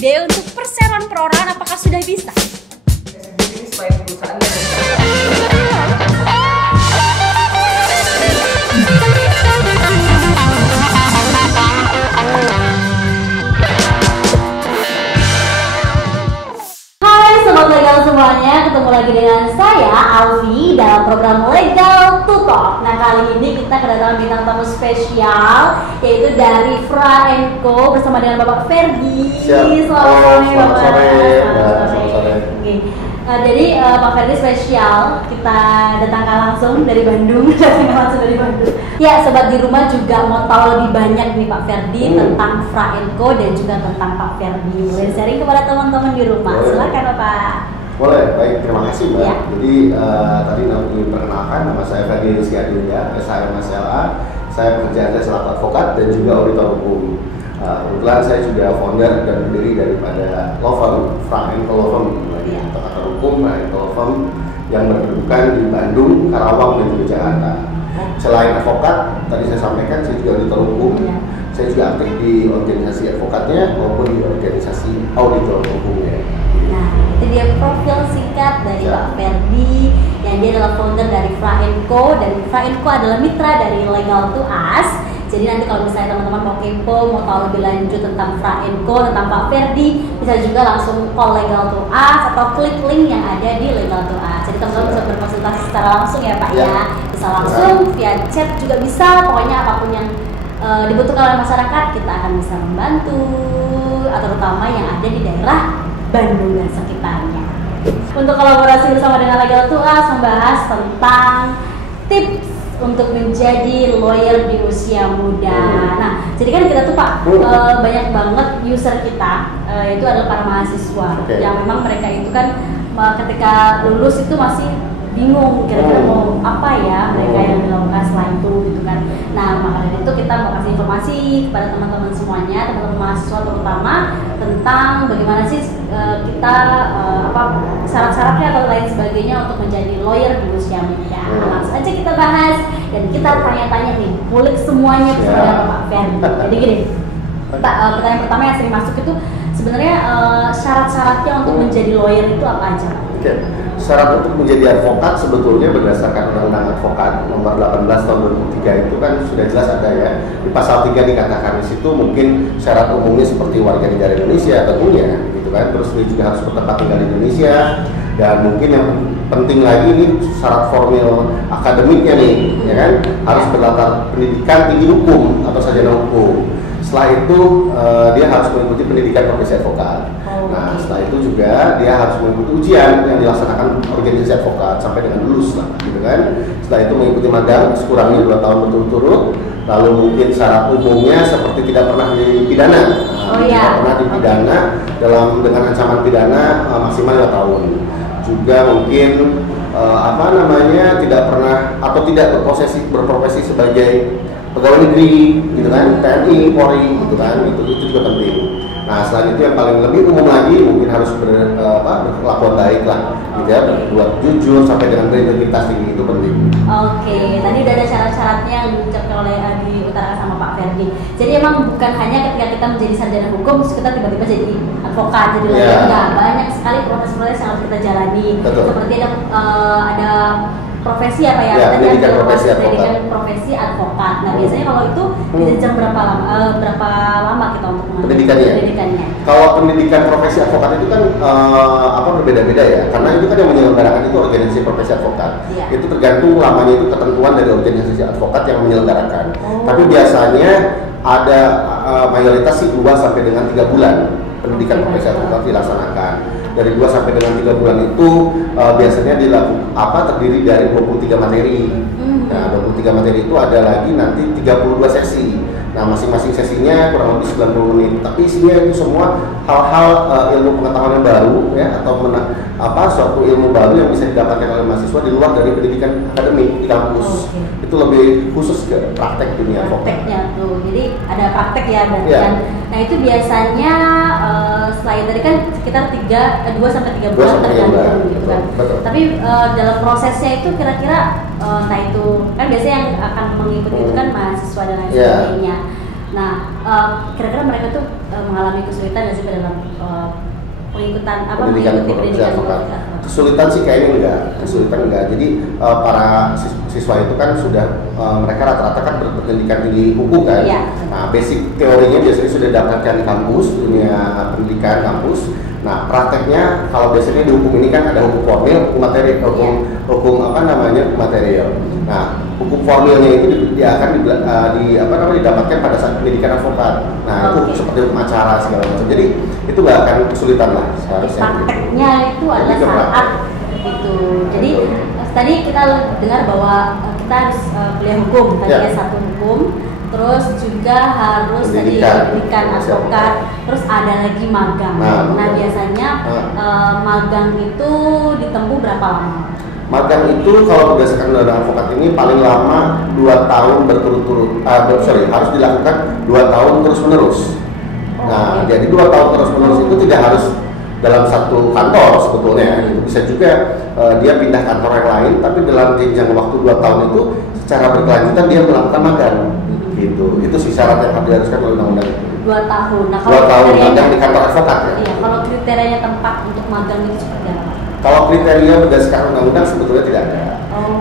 ide untuk perseroan perorangan apakah sudah bisa? Ini selain perusahaan Sobat legal semuanya, ketemu lagi dengan saya Alfi dalam program Legal to Talk. Nah, kali ini kita kedatangan bintang tamu spesial yaitu dari Fra & Co bersama dengan Bapak Ferdi. Selamat sore, Bapak. Jadi Pak Ferdi spesial, kita datangkan langsung dari Bandung. Ya, sobat di rumah juga mau tahu lebih banyak nih Pak Ferdi tentang Fra & Co dan juga tentang Pak Ferdi. Boleh sharing kepada teman-teman di rumah. Silakan Bapak. Boleh, baik, terima kasih Mbak. Ya. Jadi tadi perkenalkan, nama saya Ferdi Rizky Adinda, SHMSLA. Saya bekerja selaku advokat dan juga auditor hukum. Kebetulan saya juga founder dan pendiri daripada law firm, Fra & Co Law Firm, atau hukum Fra & Co Law Firm yang berkedudukan di Bandung, Karawang dan juga Jakarta. Selain advokat, tadi saya sampaikan saya juga auditor hukum. Saya juga aktif di organisasi advokatnya maupun di organisasi auditor hukumnya. Nah, itu dia profil singkat dari Pak Ferdi yang dia adalah founder dari Fra & Co dan Fra & Co adalah mitra dari Legal to Us. Jadi nanti kalau misalnya teman-teman mau kepo, mau tahu lebih lanjut tentang Fra & Co, tentang Pak Ferdi, bisa juga langsung call Legal to Us atau klik link yang ada di Legal to Us. Jadi teman-teman bisa berkonsultasi secara langsung ya Pak ya. Bisa langsung via chat juga bisa, pokoknya apapun yang dibutuhkan oleh masyarakat kita akan bisa membantu, atau terutama yang ada di daerah Bandung dan sekitarnya. Untuk kolaborasi bersama dengan Legal to Us membahas tentang tips untuk menjadi lawyer di usia muda. Nah, jadi kan kita tuh Pak banyak banget user kita itu adalah para mahasiswa yang memang mereka itu kan ketika lulus itu masih bingung kira-kira mau apa ya mereka yang dilakukan setelah itu gitu kan. Nah, maka dari itu kita mau kasih informasi kepada teman-teman semuanya, teman-teman mahasiswa terutama tentang bagaimana sih kita syarat-syaratnya atau lain sebagainya untuk menjadi lawyer di usia muda. Langsung aja kita bahas dan kita tanya-tanya nih, kulik semuanya bersama Pak Ferdi. Jadi gini, pertanyaan pertama yang sering masuk itu sebenarnya syarat-syaratnya untuk menjadi lawyer itu apa aja Pak? Syarat untuk menjadi advokat sebetulnya berdasarkan Undang-Undang Advokat nomor 18 tahun 2003 itu kan sudah jelas ada ya. Di pasal 3 dikatakan di situ mungkin syarat umumnya seperti warga negara Indonesia tentunya gitu kan. Terus dia juga harus bertempat tinggal di Indonesia dan mungkin yang penting lagi ini syarat formal akademiknya nih ya kan, harus berlatar pendidikan tinggi hukum atau sarjana hukum. Setelah itu dia harus mengikuti pendidikan profesi advokat. Nah, setelah itu juga dia harus mengikuti ujian yang dilaksanakan organisasi advokat sampai dengan lulus lah, gitu kan. Setelah itu mengikuti magang sekurangnya 2 tahun berturut-turut. Lalu mungkin syarat umumnya seperti tidak pernah dipidana. Tidak pernah dipidana dengan ancaman pidana maksimal 2 tahun. Juga mungkin tidak pernah atau tidak berprofesi sebagai pegawai negeri gitu kan, TNI, Polri gitu kan, itu juga penting. Nah, selain itu yang paling lebih umum lagi mungkin harus berkelakuan baik lah gitu ya, berbuat jujur sampai dengan berintegritas tinggi itu penting. Oke, tadi udah ada syarat-syaratnya yang diucapkan oleh diutarakan sama Pak Ferdi. Jadi emang bukan hanya ketika kita menjadi sarjana hukum terus kita tiba-tiba jadi advokat, jadi lawyer, enggak, banyak sekali proses-proses yang harus kita jalani. Betul. Seperti ada profesi apa ya? Pendidikan profesi advokat. Nah, biasanya kalau itu di jenjang berapa lama kita untuk pendidikannya? Kalau pendidikan profesi advokat itu kan berbeda-beda ya, karena itu kan yang menyelenggarakan itu organisasi profesi advokat. Itu tergantung lamanya itu ketentuan dari organisasi advokat yang menyelenggarakan. Tapi biasanya ada mayoritas sih 2 sampai dengan 3 bulan pendidikan profesi advokat dilaksanakan. Dari 2 sampai dengan 3 bulan itu biasanya terdiri dari 23 materi. Nah, 23 materi itu ada lagi nanti 32 sesi. Nah, masing-masing sesinya kurang lebih 90 menit. Tapi isinya itu semua hal-hal ilmu pengetahuan yang baru ya, atau suatu ilmu baru yang bisa didapatkan oleh mahasiswa di luar dari pendidikan akademik di kampus. Itu lebih khusus ke praktek dunia advokat. Prakteknya tuh. Jadi ada praktek ya berarti kan. Nah, itu biasanya selain tadi kan sekitar 2 sampai 3 bulan tergantung gitu kan. Tapi dalam prosesnya itu kira-kira entah itu kan biasanya yang akan mengikuti itu kan mahasiswa dan lain sebagainya. Nah, kira-kira mereka tuh mengalami kesulitan nggak sih dalam pengikutan mengikuti pendidikan advokat? Kesulitan sih kayaknya enggak. Jadi para siswa itu kan sudah mereka rata-rata kan berpendidikan tinggi hukum kan. Iya. Nah, basic teorinya biasanya sudah didapatkan di kampus, dunia pendidikan kampus. Nah, prakteknya kalau biasanya di hukum ini kan ada hukum formil, hukum materi, hukum material. Nah, hukum formilnya itu dia akan didapatkan pada saat pendidikan advokat. Nah, itu seperti hukum acara segala macam. Jadi itu nggak akan kesulitan lah seharusnya. Prakteknya itu adalah saat itu. Jadi tadi kita dengar bahwa kita harus kuliah hukum, tadi ya satu hukum. Terus juga harus pendidikan advokat, terus ada lagi magang. Nah biasanya magang itu ditempuh berapa lama? Magang itu kalau berdasarkan undang-undang advokat ini paling lama 2 tahun berturut-turut, harus dilakukan 2 tahun terus-menerus. Nah jadi 2 tahun terus-menerus itu tidak harus dalam satu kantor sebetulnya, itu bisa juga dia pindah kantor yang lain, tapi dalam jenjang waktu 2 tahun itu secara berkelanjutan dia melakukan magang. Gitu. Itu sih syarat yang harus diharuskan oleh undang-undang itu. 2 tahun. Nah, 2 tahun magang di kantor advokat ya. Iya, kalau kriterianya tempat untuk magang itu seperti apa? Kalau kriteria berdasarkan undang-undang sebetulnya tidak ada.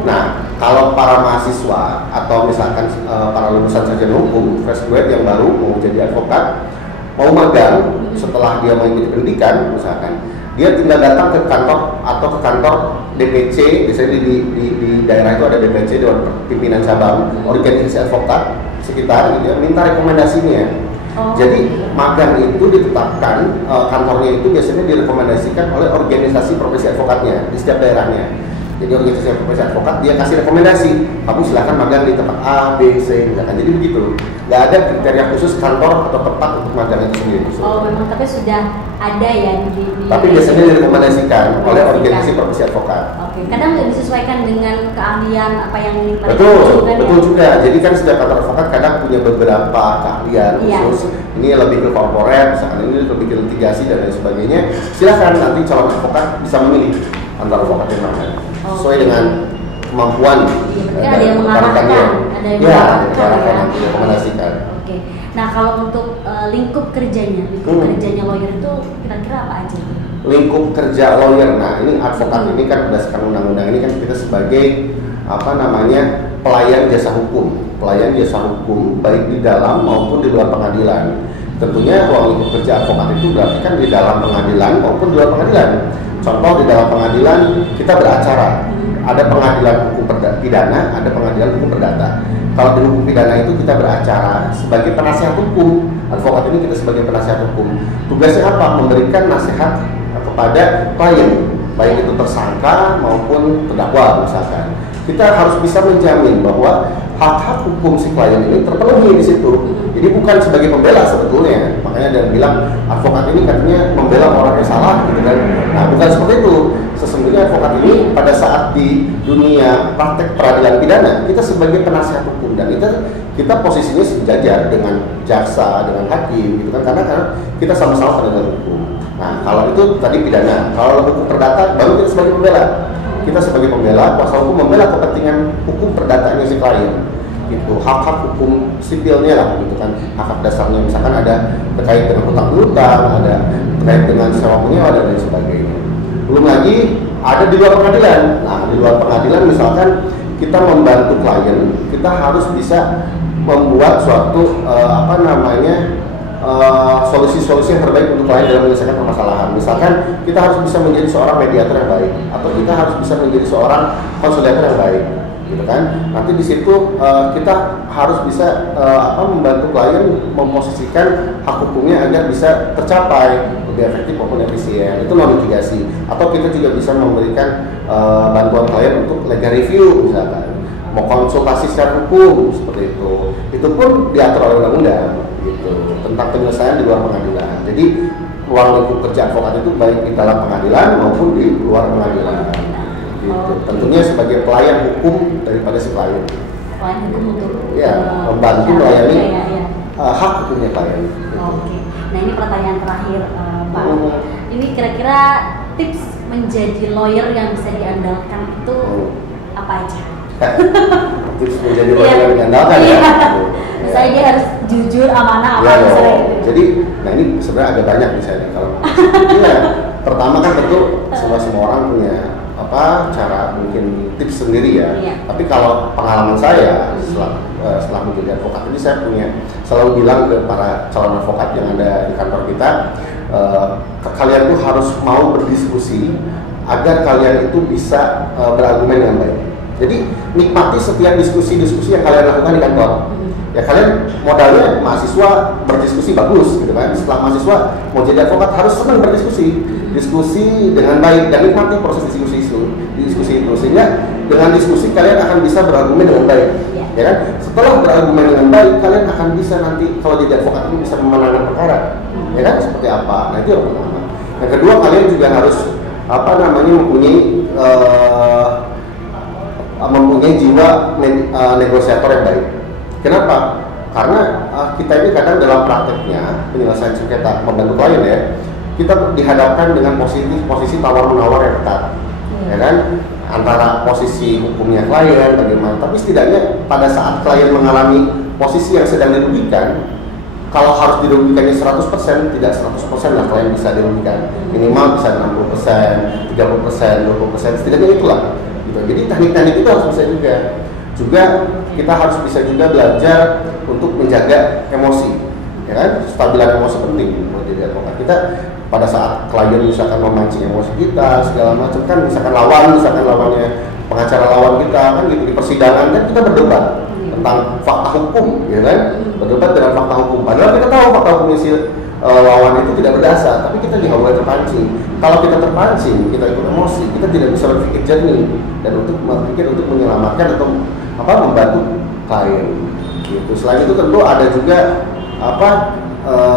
Nah, kalau para mahasiswa atau misalkan para lulusan sarjana hukum, fresh grade yang baru mau jadi advokat, mau magang setelah dia mengikuti pendidikan, misalkan dia tinggal datang ke kantor atau ke kantor DPC, biasanya di daerah itu ada DPC, Dewan Pimpinan Cabang, organisasi advokat sekitar gitu ya, minta rekomendasinya. Jadi magang itu ditetapkan, kantornya itu biasanya direkomendasikan oleh organisasi profesi advokatnya di setiap daerahnya. Jadi organisasi profesi advokat dia kasih rekomendasi, kamu silakan magang di tempat A, B, C, misalkan. Jadi begitu. Nggak ada kriteria khusus kantor atau tempat untuk magang itu sendiri. Memang tapi sudah ada ya Tapi biasanya direkomendasikan oleh organisasi profesi advokat. Oke, kadang disesuaikan dengan keahlian apa yang mereka betul juga. Jadi kan setiap kantor advokat kadang punya beberapa keahlian khusus. Ini lebih ke korporat, misalkan ini lebih ke litigasi dan lain sebagainya. Silakan nanti calon advokat bisa memilih antara advokat yang mana sesuai dengan kemampuan. Iya, ada yang mengarahkan, ada yang mengarahkan, direkomendasikan. Oke. Nah, kalau untuk lingkup kerjanya lawyer itu kira-kira apa aja? Lingkup kerja lawyer, nah ini advokat ini kan berdasarkan undang-undang ini kan kita sebagai pelayan jasa hukum baik di dalam maupun di luar pengadilan. Tentunya ruang lingkup kerja advokat itu berarti kan di dalam pengadilan maupun di luar pengadilan. Contoh di dalam pengadilan kita beracara, ada pengadilan hukum pidana, ada pengadilan hukum perdata. Kalau di hukum pidana itu kita beracara sebagai penasihat hukum, advokat ini kita sebagai penasihat hukum. Tugasnya apa? Memberikan nasihat kepada klien, baik itu tersangka maupun terdakwa misalkan. Kita harus bisa menjamin bahwa hak-hak hukum si klien ini terpenuhi di situ. Jadi bukan sebagai pembela sebetulnya. Makanya ada yang bilang advokat ini katanya membela orang yang salah gitu kan. Nah, bukan seperti itu. Sesungguhnya advokat ini pada saat di dunia praktek peradilan pidana, kita sebagai penasihat hukum dan kita posisinya sejajar dengan jaksa, dengan hakim gitu kan, karena kita sama-sama penegak hukum. Nah, kalau itu tadi pidana. Kalau hukum perdata baru kita sebagai pembela. Kita sebagai pembela, kuasa hukum membela kepentingan hukum perdatanya si klien. Gitu, hak-hak hukum sipilnya lah gitu kan, hak-hak dasarnya misalkan ada terkait dengan hutang-hutang, ada terkait dengan sewa menyewa dan lain sebagainya. Belum lagi ada di luar pengadilan. Nah, di luar pengadilan misalkan kita membantu klien, kita harus bisa membuat suatu solusi-solusi yang terbaik untuk klien dalam menyelesaikan permasalahan. Misalkan kita harus bisa menjadi seorang mediator yang baik, atau kita harus bisa menjadi seorang konsultan yang baik, gitu kan? Nanti di situ kita harus bisa membantu klien memposisikan hak hukumnya agar bisa tercapai lebih efektif maupun efisien. Itu non litigasi. Atau kita juga bisa memberikan bantuan klien untuk legal review misalkan, mau konsultasi secara hukum seperti itu. Itu pun diatur oleh undang-undang gitu, tentang penyelesaian di luar pengadilan. Jadi ruang lingkup kerja advokat itu baik di dalam pengadilan maupun di luar pengadilan. Gitu. Tentunya sebagai pelayan hukum daripada si klien. Pelayan hukum untuk membantu melayani hak hukumnya klien. Gitu. Oke. Nah ini pertanyaan terakhir Pak. Ini kira-kira tips menjadi lawyer yang bisa diandalkan itu apa aja? Tips menjadi lawyer yang diandalkan ya. Misalnya dia harus jujur, amanah, apa Ya, misalnya gitu. jadi, nah ini sebenarnya agak banyak misalnya kalau iya, pertama kan tentu semua orang punya cara mungkin tips sendiri ya. Iya. Tapi kalau pengalaman saya setelah menjadi advokat ini, saya selalu bilang ke para calon advokat yang ada di kantor kita, kalian tuh harus mau berdiskusi agar kalian itu bisa berargumen dengan baik. Jadi nikmati setiap diskusi-diskusi yang kalian lakukan di kantor. Ya kalian modalnya mahasiswa berdiskusi bagus gitu kan. Setelah mahasiswa mau jadi advokat harus senang berdiskusi, diskusi dengan baik dan nikmati proses diskusi itu sehingga dengan diskusi kalian akan bisa berargumen dengan baik. Ya kan? Setelah berargumen dengan baik kalian akan bisa nanti kalau jadi advokat ini bisa memenangkan perkara. Ya kan? Seperti apa? Nah itu yang pertama. Yang kedua kalian juga harus mempunyai jiwa negosiator yang baik. Kenapa? Karena kita ini kadang dalam prakteknya penyelesaian sengketa membantu klien ya, kita dihadapkan dengan posisi tawar-menawar yang ketat, ya kan? Antara posisi hukumnya klien bagaimana, tapi setidaknya pada saat klien mengalami posisi yang sedang dirugikan, kalau harus dirugikannya 100%, tidak 100% lah klien bisa dirugikan, minimal bisa 60%, 30%, 20%, setidaknya itulah. Gitu. Jadi teknik-teknik itu harus bisa juga kita harus bisa juga belajar untuk menjaga emosi, ya kan? Stabilan emosi penting buat jadi advokat. Kita pada saat klien misalkan memancing emosi kita segala macam kan, misalkan lawannya pengacara lawan kita kan gitu di persidangan kan kita berdebat tentang fakta hukum, ya kan? Berdebat dengan fakta hukum. Padahal kita tahu fakta hukum si lawan itu tidak berdasar, tapi kita mulai terpancing. Kalau kita terpancing, kita ikut emosi, kita tidak bisa berpikir jernih dan untuk berpikir untuk menyelamatkan atau membantu klien. Gitu. Selain itu tentu ada juga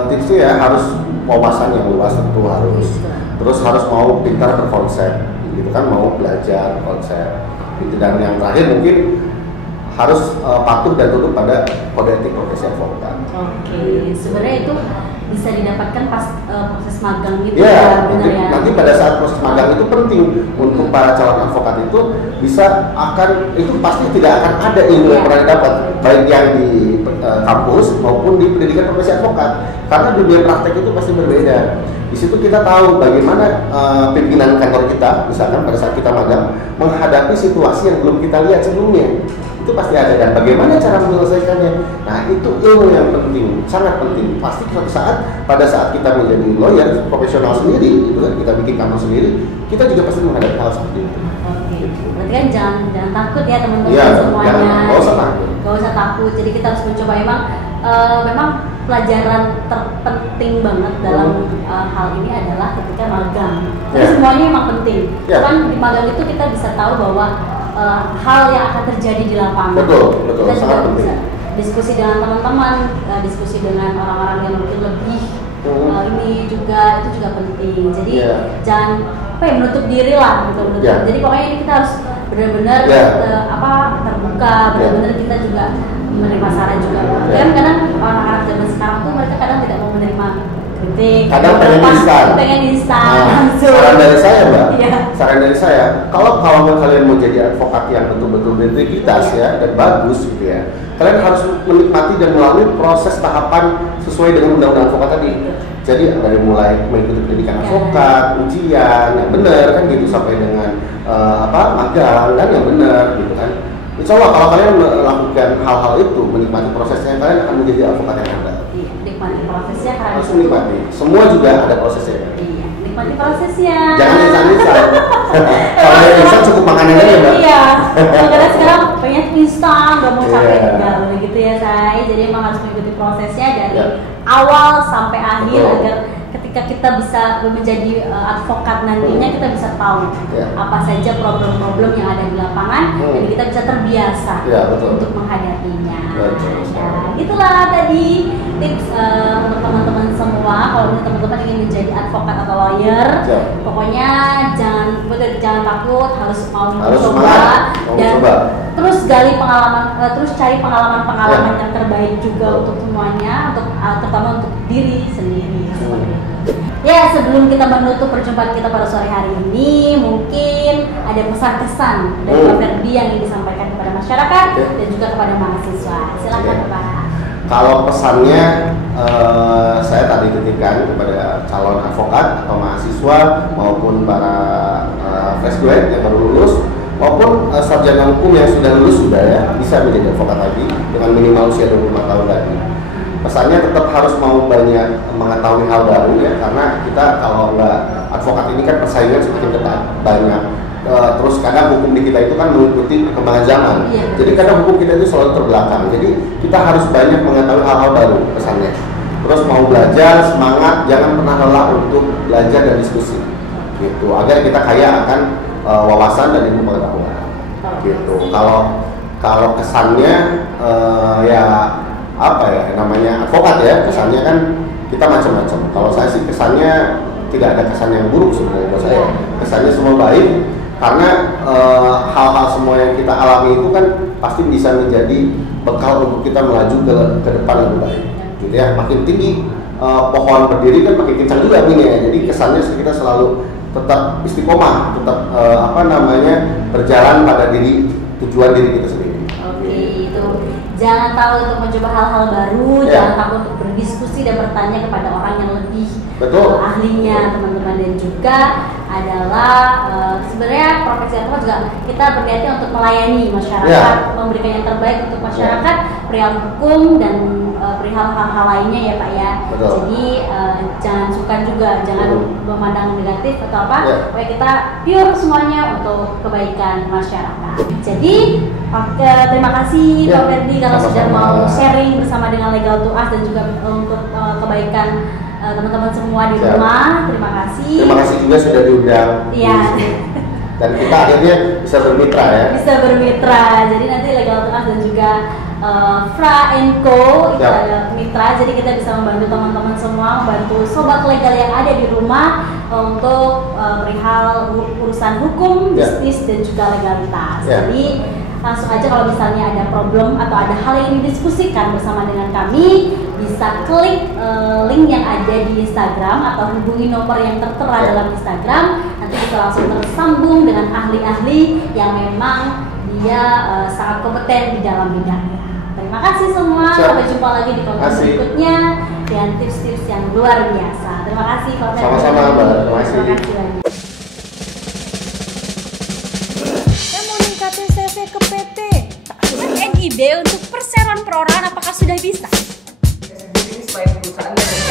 tipsnya ya, harus wawasan yang luas tentu harus. Terus harus mau pintar berkonsep, gitu kan, mau belajar konsep. Gitu. Dan yang terakhir mungkin harus patuh dan tunduk pada kode etik profesi advokat. Oke, sebenarnya itu bisa didapatkan pas proses magang gitu ya, benar ya. Nanti pada saat proses magang itu penting untuk para calon advokat itu itu pasti tidak akan ada ilmu yang pernah didapat baik yang di kampus maupun di pendidikan profesi advokat, karena dunia praktek itu pasti berbeda. Di situ kita tahu bagaimana pimpinan kantor kita misalkan pada saat kita magang menghadapi situasi yang belum kita lihat sebelumnya. Itu pasti ada, dan bagaimana cara menyelesaikannya. Nah itu ilmu yang penting, sangat penting. Pasti pada saat kita menjadi lawyer profesional sendiri, gitu kan, kita bikin kantor sendiri, kita juga pasti menghadapi hal seperti itu. Oke, berarti kan jangan takut ya teman-teman ya, semuanya. Nggak usah takut. Nggak usah takut. Jadi kita harus mencoba memang pelajaran terpenting banget dalam hal ini adalah ketika magang. Jadi semuanya memang penting. Cuman di magang itu kita bisa tahu bahwa hal yang akan terjadi di lapangan. Betul, kita sangat juga penting. bisa diskusi dengan teman-teman, diskusi dengan orang-orang yang mungkin lebih ini juga itu juga penting. Jadi jangan menutup diri lah gitu. Jadi pokoknya ini kita harus benar-benar terbuka, benar-benar kita juga menerima saran juga. Kadang orang-orang zaman sekarang tuh mereka kadang tidak mau menerima kritik. Kadang pengen instan. Saran dari saya, Mbak. Saran dari saya, kalau kalian mau jadi advokat yang betul-betul berintegritas ya dan bagus gitu ya, kalian harus menikmati dan melalui proses tahapan sesuai dengan undang-undang advokat tadi. Jadi dari mulai mengikuti pendidikan advokat, ujian yang benar kan gitu, sampai dengan magang kan yang benar gitu kan. Insya Allah kalau kalian melakukan hal-hal itu, menikmati prosesnya, kalian akan menjadi advokat yang handal. Iya, nikmati prosesnya karena harus menikmati. Semua juga ada prosesnya. Iya, nikmati prosesnya. Jangan instan-instan. Kalau ada instan cukup makanan aja, Mbak. Iya. Karena sekarang pengen instan, nggak mau capek tinggal gitu ya saya. Jadi emang harus mengikuti prosesnya dari awal sampai akhir agar ketika kita bisa menjadi advokat nantinya kita bisa tahu apa saja problem-problem yang ada di lapangan dan kita bisa terbiasa untuk menghadapinya. Ya, gitulah tadi tips untuk teman-teman semua. Kalau teman-teman ingin menjadi advokat atau lawyer, pokoknya jangan takut, harus mau mencoba dan terus gali pengalaman, terus cari pengalaman yang terbaik juga untuk semuanya, terutama untuk diri sendiri. Ya, sebelum kita menutup perjumpaan kita pada sore hari ini, mungkin ada pesan-kesan dari Pak Ferdi yang ingin disampaikan kepada masyarakat dan juga kepada mahasiswa. Silakan Pak. Kalau pesannya saya tadi titipkan kepada calon advokat atau mahasiswa maupun para fresh grad yang baru lulus maupun sarjana hukum yang sudah lulus ya bisa menjadi advokat lagi dengan minimal usia 25 tahun tadi. Pesannya tetap harus mau banyak mengetahui hal baru ya, karena kita kalau nggak advokat ini kan persaingan semakin ketat, banyak. Terus kadang hukum di kita itu kan mengikuti perkembangan zaman. Jadi kadang hukum kita itu selalu terbelakang. Jadi kita harus banyak mengetahui hal-hal baru pesannya. Terus mau belajar, semangat, jangan pernah lelah untuk belajar dan diskusi. Gitu, agar kita kaya akan wawasan dan ilmu pengetahuan. Gitu. Kalau kesannya ya apa ya namanya advokat ya, kesannya kan kita macam-macam. Kalau saya sih kesannya tidak ada kesan yang buruk sebenarnya buat saya. Kesannya semua baik. Karena hal-hal semua yang kita alami itu kan pasti bisa menjadi bekal untuk kita melaju ke depan lebih baik. Gitu ya, makin tinggi pohon berdiri kan makin kencang juga ini ya. Jadi kesannya kita selalu tetap istiqomah, tetap berjalan pada tujuan diri kita sendiri. Oke, itu jangan tahu untuk mencoba hal-hal baru, jangan takut untuk berdiskusi dan bertanya kepada orang yang lebih ahlinya teman-teman, dan juga adalah sebenarnya profesi advokat juga kita berniatnya untuk melayani masyarakat, memberikan yang terbaik untuk masyarakat, perihal hukum dan perihal hal-hal lainnya ya Pak ya. Jadi jangan suka juga, jangan memandang negatif atau apa, supaya kita pure semuanya untuk kebaikan masyarakat. Jadi terima kasih Pak Ferdi kalau sudah mau sharing bersama dengan Legal to Us dan juga untuk kebaikan teman-teman semua di rumah. Terima kasih. Terima kasih juga sudah diundang. Iya. Dan kita akhirnya bisa bermitra ya. Bisa bermitra. Jadi nanti Legal to Us dan juga Fra & Co itu ada mitra. Jadi kita bisa membantu teman-teman semua, membantu sobat legal yang ada di rumah untuk perihal urusan hukum, bisnis dan juga legalitas. Jadi langsung aja kalau misalnya ada problem atau ada hal yang didiskusikan bersama dengan kami, bisa klik link yang ada di Instagram atau hubungi nomor yang tertera dalam Instagram. Nanti bisa langsung tersambung dengan ahli-ahli yang memang dia sangat kompeten di dalam bidangnya. Terima kasih semua, sampai jumpa lagi di konten berikutnya dengan tips-tips yang luar biasa. Terima kasih Pak Ferdi. Sama-sama Mbak, terima kasih banyak. CV ke PT. NIB untuk perseroan perorangan apakah sudah bisa? Ini supaya perusahaan